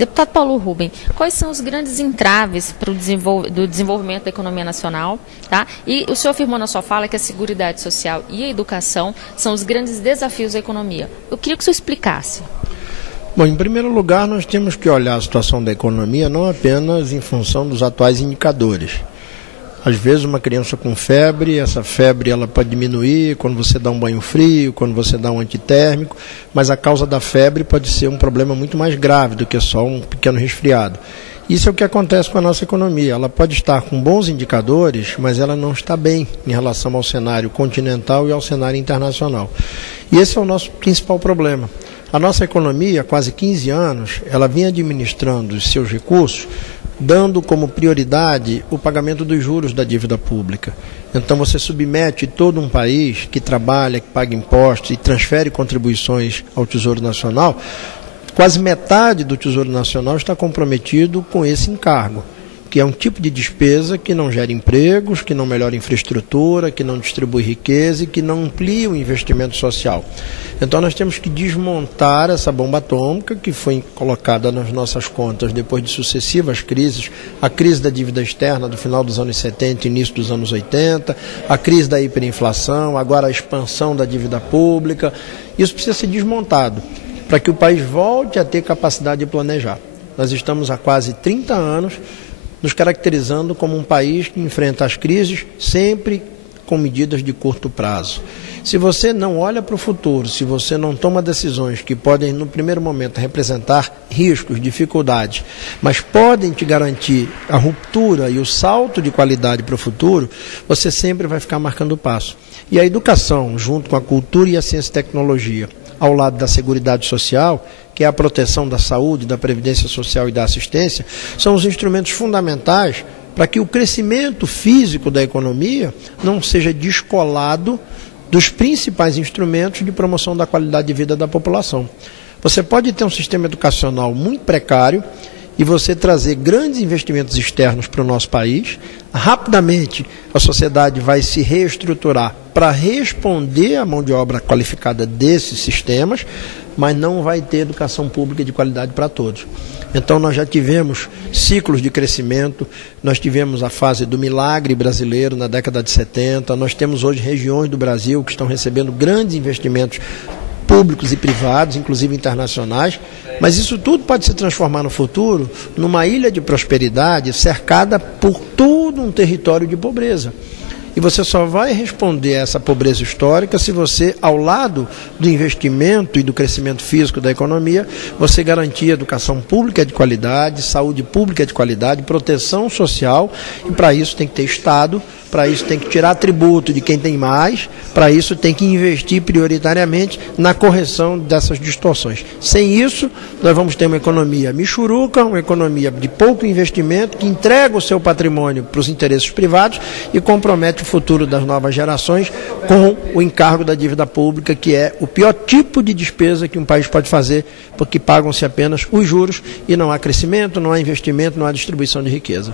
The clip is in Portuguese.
Deputado Paulo Rubem, quais são os grandes entraves para do desenvolvimento da economia nacional? Tá? E o senhor afirmou na sua fala que a Seguridade Social e a educação são os grandes desafios da economia. Eu queria que o senhor explicasse. Bom, em primeiro lugar, nós temos que olhar a situação da economia não apenas em função dos atuais indicadores. Às vezes uma criança com febre, essa febre ela pode diminuir quando você dá um banho frio, quando você dá um antitérmico, mas a causa da febre pode ser um problema muito mais grave do que só um pequeno resfriado. Isso é o que acontece com a nossa economia. Ela pode estar com bons indicadores, mas ela não está bem em relação ao cenário continental e ao cenário internacional. E esse é o nosso principal problema. A nossa economia, há quase 15 anos, ela vinha administrando os seus recursos dando como prioridade o pagamento dos juros da dívida pública. Então você submete todo um país que trabalha, que paga impostos e transfere contribuições ao Tesouro Nacional, quase metade do Tesouro Nacional está comprometido com esse encargo, que é um tipo de despesa que não gera empregos, que não melhora a infraestrutura, que não distribui riqueza e que não amplia o investimento social. Então nós temos que desmontar essa bomba atômica que foi colocada nas nossas contas depois de sucessivas crises, a crise da dívida externa do final dos anos 70 e início dos anos 80, a crise da hiperinflação, agora a expansão da dívida pública. Isso precisa ser desmontado para que o país volte a ter capacidade de planejar. Nós estamos há quase 30 anos nos caracterizando como um país que enfrenta as crises sempre com medidas de curto prazo. Se você não olha para o futuro, se você não toma decisões que podem, no primeiro momento, representar riscos, dificuldades, mas podem te garantir a ruptura e o salto de qualidade para o futuro, você sempre vai ficar marcando o passo. E a educação, junto com a cultura e a ciência e tecnologia, ao lado da Seguridade Social, que é a proteção da saúde, da previdência social e da assistência, são os instrumentos fundamentais para que o crescimento físico da economia não seja descolado dos principais instrumentos de promoção da qualidade de vida da população. Você pode ter um sistema educacional muito precário e você trazer grandes investimentos externos para o nosso país. Rapidamente a sociedade vai se reestruturar para responder à mão de obra qualificada desses sistemas, mas não vai ter educação pública de qualidade para todos. Então nós já tivemos ciclos de crescimento, nós tivemos a fase do milagre brasileiro na década de 70, nós temos hoje regiões do Brasil que estão recebendo grandes investimentos públicos e privados, inclusive internacionais, mas isso tudo pode se transformar no futuro numa ilha de prosperidade cercada por todo um território de pobreza. E você só vai responder a essa pobreza histórica se você, ao lado do investimento e do crescimento físico da economia, você garantir educação pública de qualidade, saúde pública de qualidade, proteção social, e para isso tem que ter Estado, para isso tem que tirar tributo de quem tem mais, para isso tem que investir prioritariamente na correção dessas distorções. Sem isso, nós vamos ter uma economia michuruca, uma economia de pouco investimento, que entrega o seu patrimônio para os interesses privados e compromete o futuro das novas gerações com o encargo da dívida pública, que é o pior tipo de despesa que um país pode fazer, porque pagam-se apenas os juros e não há crescimento, não há investimento, não há distribuição de riqueza.